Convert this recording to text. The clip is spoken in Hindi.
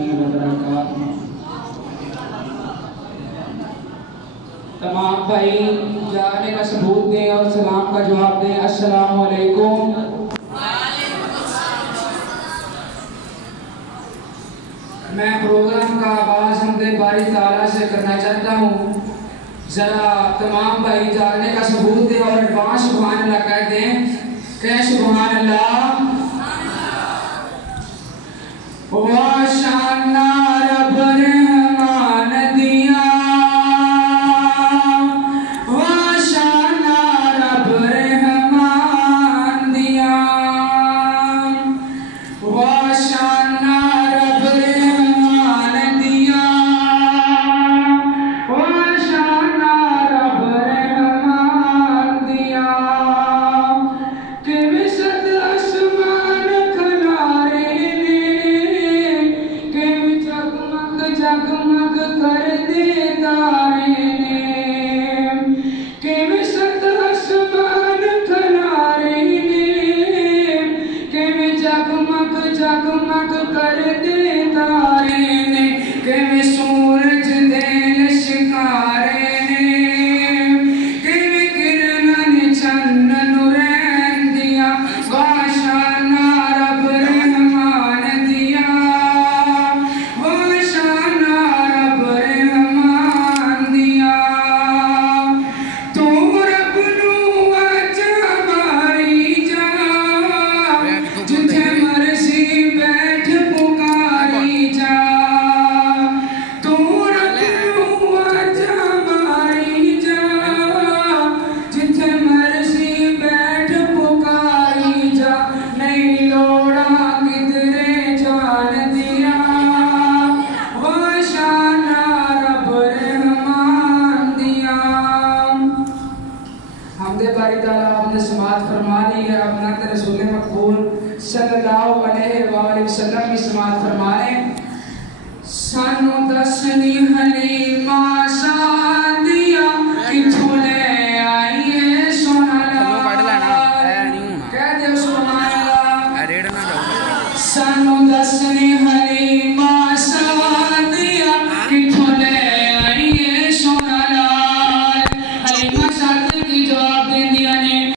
वबरकातुहू। तमाम भाई जाने का सबूत दें और सलाम का जवाब दें। अस्सलामु अलैकुम। मैं प्रोग्राम का आगाज़ हमदे बारी ताला से करना चाहता हूँ। ज़रा तमाम भाई जाने का सबूत दें और एडवांस सुभान अल्लाह कह दें। कहें सुभान अल्लाह। वाह शानदार रब रहमान दिया, वाह शानदार रब रहमान दिया, वाह शानदार रब रहमान दिया, वाह शानदार रब रहमान दिया। कि विसत आसमान खलारे ने, कि जगमग जगमग कर दे तारे ने, कि विसत आसमान खलारे ने, कि जगमग जगमग कर दे तारे ने, कि सूरज दे शिकारे ने, कि किरणन चन्न नूरैन दिया, वाह शानदार रब रहमान दिया, वाह शानदार रब रहमान दिया। तू रब नू आजा मारी जा, जिथे मर्जी बैठ पुकारी जा। तू रब नू आजा मारी जा, जिथे मर्जी बैठ पुकारी जा। नहीं लोड़ा किधरे जान दिया, वाह शानदार रब रहमान दिया। हमदे बारी ताला आपने समात फरमा ली है। अपना रसूल मकबूल सल्लल्लाहु अलैहि वसल्लम की समात फरमा लें। सानू दसनी हलीमा सादिया किथों ले आई है सोना लाल। कह दे सुभान अल्लाह। सानू दसनी